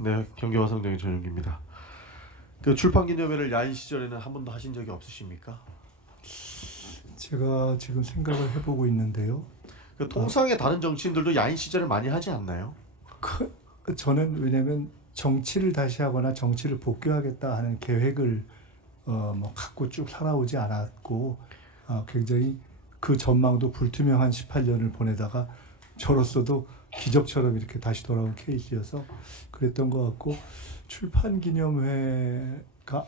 네, 경기화성동의 전용기입니다. 그 출판기념회를 야인 시절에는 한 번도 하신 적이 없으십니까? 제가 지금 생각을 해보고 있는데요. 그 통상의 다른 정치인들도 야인 시절에 많이 하지 않나요? 저는 왜냐면 정치를 다시 하거나 정치를 복귀하겠다 하는 계획을 뭐 갖고 쭉 살아오지 않았고 굉장히 그 전망도 불투명한 18년을 보내다가 저로서도 기적처럼 이렇게 다시 돌아온 케이스여서 그랬던 것 같고 출판 기념회가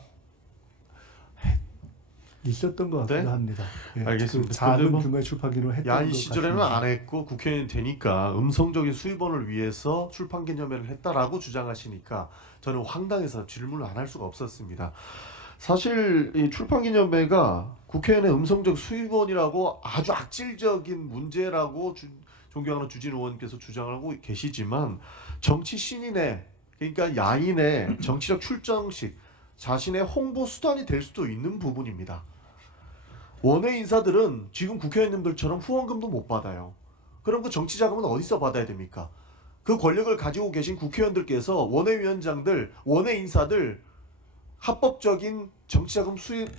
있었던 것 같기도 네? 합니다. 예, 알겠습니다. 그 작은 근데 뭐 규모의 출판 기념회 했던 야인 것 시절에는 같습니다. 안 했고 국회의원이 되니까 음성적인 수입원을 위해서 출판기념회를 했다라고 주장하시니까 저는 황당해서 질문을 안 할 수가 없었습니다. 사실 이 출판기념회가 국회의원의 음성적 수입원이라고 아주 악질적인 문제라고 존경하는 주진 의원께서 주장을 하고 계시지만 정치 신인의 그러니까 야인의 정치적 출정식 자신의 홍보 수단이 될 수도 있는 부분입니다. 원외 인사들은 지금 국회의원님들처럼 후원금도 못 받아요. 그럼 그 정치 자금은 어디서 받아야 됩니까? 그 권력을 가지고 계신 국회의원들께서 원외위원장들, 원외 인사들 합법적인 정치 자금 수입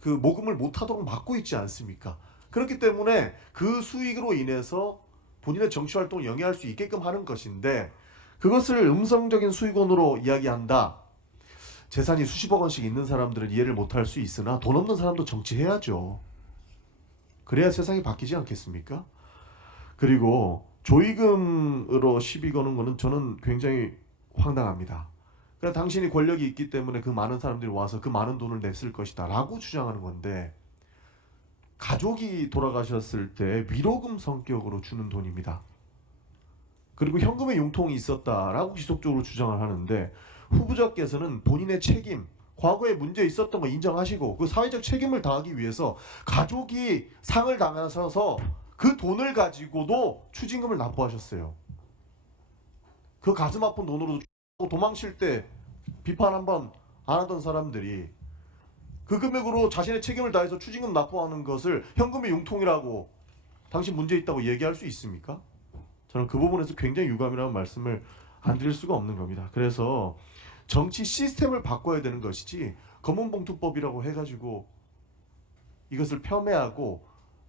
그 모금을 못하도록 막고 있지 않습니까? 그렇기 때문에 그 수익으로 인해서 본인의 정치 활동을 영위할 수 있게끔 하는 것인데 그것을 음성적인 수익원으로 이야기한다. 재산이 수십억 원씩 있는 사람들은 이해를 못할 수 있으나 돈 없는 사람도 정치해야죠. 그래야 세상이 바뀌지 않겠습니까? 그리고 조의금으로 시비 거는 거는 저는 굉장히 황당합니다. 그러니까 당신이 권력이 있기 때문에 그 많은 사람들이 와서 그 많은 돈을 냈을 것이다 라고 주장하는 건데 가족이 돌아가셨을 때 위로금 성격으로 주는 돈입니다. 그리고 현금의 융통이 있었다라고 지속적으로 주장을 하는데 후보자께서는 본인의 책임, 과거에 문제 있었던 거 인정하시고 그 사회적 책임을 다하기 위해서 가족이 상을 당하셔서 그 돈을 가지고도 추징금을 납부하셨어요. 그 가슴 아픈 돈으로 도망칠 때 비판 한번 안 하던 사람들이 그 금액으로 자신의 책임을 다해서 추징금 납부하는 것을 현금의 융통이라고 당신 문제 있다고 얘기할 수 있습니까? 저는 그 부분에서 굉장히 유감이라는 말씀을 안 드릴 수가 없는 겁니다. 그래서 정치 시스템을 바꿔야 되는 것이지 검은봉투법이라고 해가지고 이것을 폄훼하고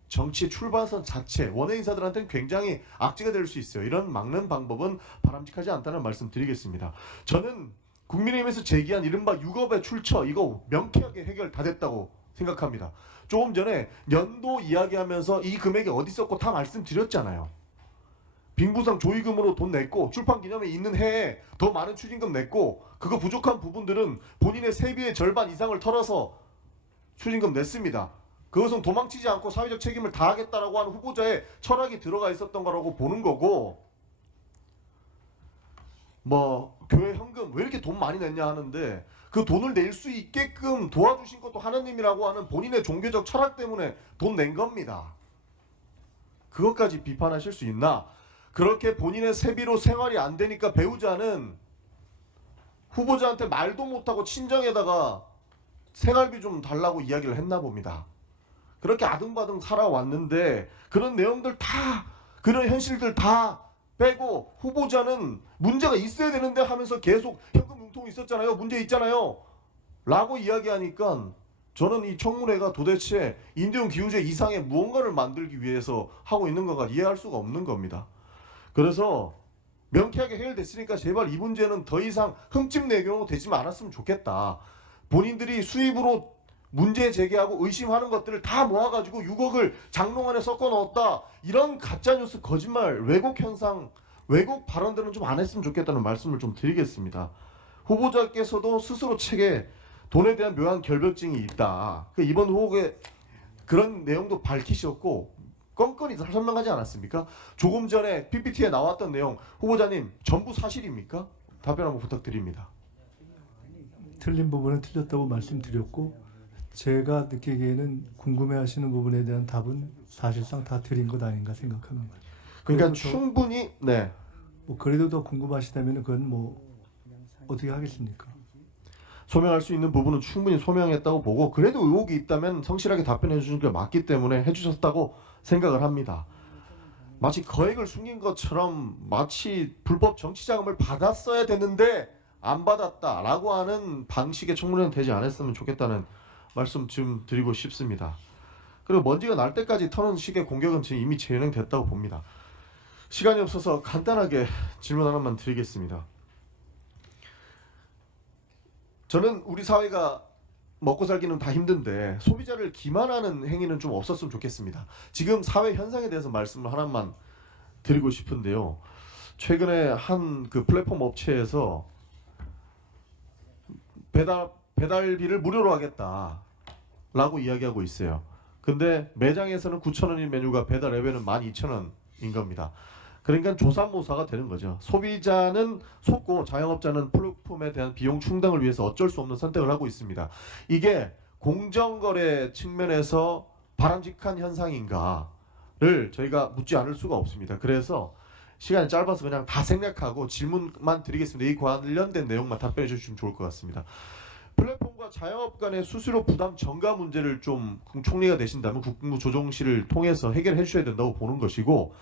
정치의 출발선 자체 원외 인사들한테는 굉장히 악재가 될 수 있어요. 이런 막는 방법은 바람직하지 않다는 말씀 드리겠습니다. 저는 국민의힘에서 제기한 이른바 6억의 출처 이거 명쾌하게 해결 다 됐다고 생각합니다. 조금 전에 연도 이야기하면서 이 금액이 어디 있었고 다 말씀드렸잖아요. 빙부상 조의금으로 돈 냈고 출판기념회 있는 해에 더 많은 추징금 냈고 그거 부족한 부분들은 본인의 세비의 절반 이상을 털어서 추징금 냈습니다. 그것은 도망치지 않고 사회적 책임을 다하겠다라고 하는 후보자의 철학이 들어가 있었던 거라고 보는 거고 뭐 교회 현금 왜 이렇게 돈 많이 냈냐 하는데 그 돈을 낼 수 있게끔 도와주신 것도 하나님이라고 하는 본인의 종교적 철학 때문에 돈 낸 겁니다. 그것까지 비판하실 수 있나? 그렇게 본인의 세비로 생활이 안 되니까 배우자는 후보자한테 말도 못하고 친정에다가 생활비 좀 달라고 이야기를 했나 봅니다. 그렇게 아등바등 살아왔는데 그런 내용들 다 그런 현실들 다 빼고 후보자는 문제가 있어야 되는데 하면서 계속 현금 융통이 있었잖아요. 문제 있잖아요. 라고 이야기하니까 저는 이 청문회가 도대체 인대용 기후제 이상의 무언가를 만들기 위해서 하고 있는 건가 이해할 수가 없는 겁니다. 그래서 명쾌하게 해결됐으니까 제발 이 문제는 더 이상 흠집 내경으로 되지 않았으면 좋겠다. 본인들이 수입으로 문제 제기하고 의심하는 것들을 다 모아가지고 6억을 장롱 안에 섞어 넣었다. 이런 가짜뉴스 거짓말 왜곡 현상 왜곡 발언들은 좀 안 했으면 좋겠다는 말씀을 좀 드리겠습니다. 후보자께서도 스스로 책에 돈에 대한 묘한 결벽증이 있다. 이번 후보의 그런 내용도 밝히셨고 껌껌이 설명하지 않았습니까? 조금 전에 PPT에 나왔던 내용 후보자님 전부 사실입니까? 답변 한번 부탁드립니다. 틀린 부분은 틀렸다고 말씀드렸고 제가 느끼기에는 궁금해하시는 부분에 대한 답은 사실상 다 드린 것 아닌가 생각합니다. 그러니까 그래도 충분히 네. 뭐 그래도 더 궁금하시다면 그건 뭐 어떻게 하겠습니까? 소명할 수 있는 부분은 충분히 소명했다고 보고 그래도 의혹이 있다면 성실하게 답변해 주는 게 맞기 때문에 해주셨다고 생각을 합니다. 마치 거액을 숨긴 것처럼 마치 불법 정치 자금을 받았어야 되는데 안 받았다라고 하는 방식의 청문회는 되지 않았으면 좋겠다는 말씀 좀 드리고 싶습니다. 그리고 먼지가 날 때까지 터는 식의 공격은 지금 이미 진행됐다고 봅니다. 시간이 없어서 간단하게 질문 하나만 드리겠습니다. 저는 우리 사회가 먹고 살기는 다 힘든데 소비자를 기만하는 행위는 좀 없었으면 좋겠습니다. 지금 사회 현상에 대해서 말씀을 하나만 드리고 싶은데요. 최근에 한 그 플랫폼 업체에서 배달비를 무료로 하겠다라고 이야기하고 있어요. 근데 매장에서는 9,000원인 메뉴가 배달 앱에는 12,000원인 겁니다. 그러니까 조삼모사가 되는 거죠. 소비자는 속고 자영업자는 플랫폼에 대한 비용 충당을 위해서 어쩔 수 없는 선택을 하고 있습니다. 이게 공정거래 측면에서 바람직한 현상인가를 저희가 묻지 않을 수가 없습니다. 그래서 시간이 짧아서 그냥 다 생략하고 질문만 드리겠습니다. 이 관련된 내용만 답변해 주시면 좋을 것 같습니다. 플랫폼과 자영업 간의 수수료 부담 전가 문제를 좀 총리가 되신다면 국무조정실을 통해서 해결해 주셔야 된다고 보는 것이고,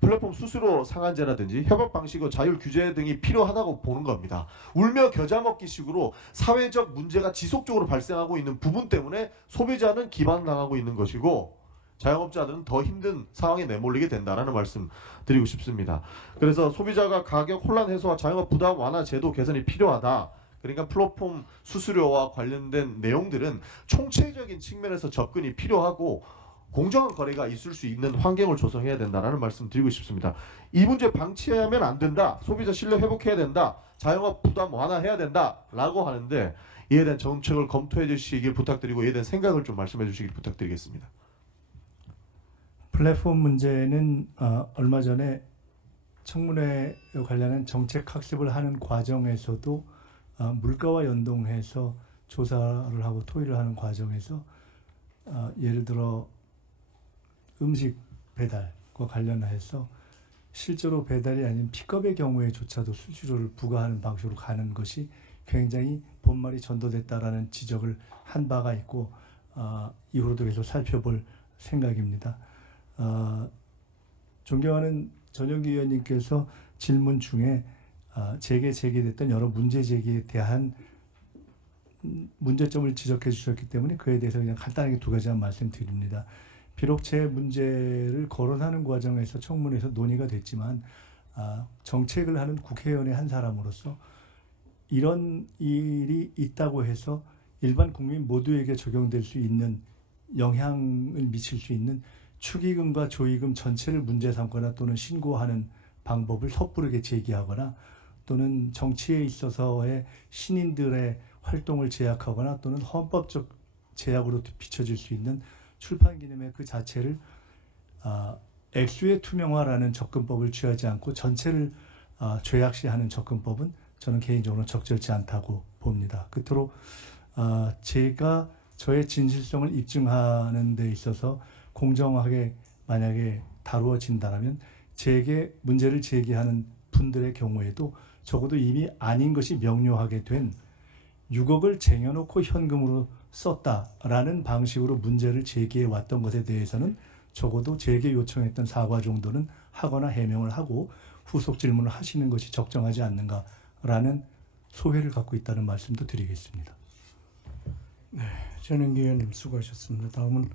플랫폼 수수료 상한제라든지 협업 방식과 자율 규제 등이 필요하다고 보는 겁니다. 울며 겨자 먹기식으로 사회적 문제가 지속적으로 발생하고 있는 부분 때문에 소비자는 기만당하고 있는 것이고 자영업자들은 더 힘든 상황에 내몰리게 된다라는 말씀 드리고 싶습니다. 그래서 소비자가 가격 혼란 해소와 자영업 부담 완화 제도 개선이 필요하다. 그러니까 플랫폼 수수료와 관련된 내용들은 총체적인 측면에서 접근이 필요하고 공정한 거래가 있을 수 있는 환경을 조성해야 된다라는 말씀 드리고 싶습니다. 이 문제 방치하면 안 된다. 소비자 신뢰 회복해야 된다. 자영업 부담 완화해야 된다라고 하는데 이에 대한 정책을 검토해 주시길 부탁드리고 이에 대한 생각을 좀 말씀해 주시길 부탁드리겠습니다. 플랫폼 문제는 얼마 전에 청문회 관련한 정책 학습을 하는 과정에서도 물가와 연동해서 조사를 하고 토의를 하는 과정에서 예를 들어 음식 배달과 관련해서 실제로 배달이 아닌 픽업의 경우에조차도 수수료를 부과하는 방식으로 가는 것이 굉장히 본말이 전도됐다라는 지적을 한 바가 있고 이후로도 계속 살펴볼 생각입니다. 존경하는 전영기 의원님께서 질문 중에 제게 제기됐던 여러 문제 제기에 대한 문제점을 지적해 주셨기 때문에 그에 대해서 그냥 간단하게 두 가지만 말씀드립니다. 비록 제 문제를 거론하는 과정에서 청문회에서 논의가 됐지만 정책을 하는 국회의원의 한 사람으로서 이런 일이 있다고 해서 일반 국민 모두에게 적용될 수 있는 영향을 미칠 수 있는 축의금과 조의금 전체를 문제 삼거나 또는 신고하는 방법을 섣부르게 제기하거나 또는 정치에 있어서의 신인들의 활동을 제약하거나 또는 헌법적 제약으로 비춰질 수 있는 출판기념회 그 자체를 액수의 투명화라는 접근법을 취하지 않고 전체를 죄악시하는 접근법은 저는 개인적으로 적절치 않다고 봅니다. 끝으로 제가 저의 진실성을 입증하는 데 있어서 공정하게 만약에 다루어진다면 제게 문제를 제기하는 분들의 경우에도 적어도 이미 아닌 것이 명료하게 된 6억을 쟁여놓고 현금으로 썼다라는 방식으로 문제를 제기해 왔던 것에 대해서는 적어도 제게 요청했던 사과 정도는 하거나 해명을 하고 후속 질문을 하시는 것이 적정하지 않는가라는 소회를 갖고 있다는 말씀도 드리겠습니다. 전영기 의원님 수고하셨습니다. 다음은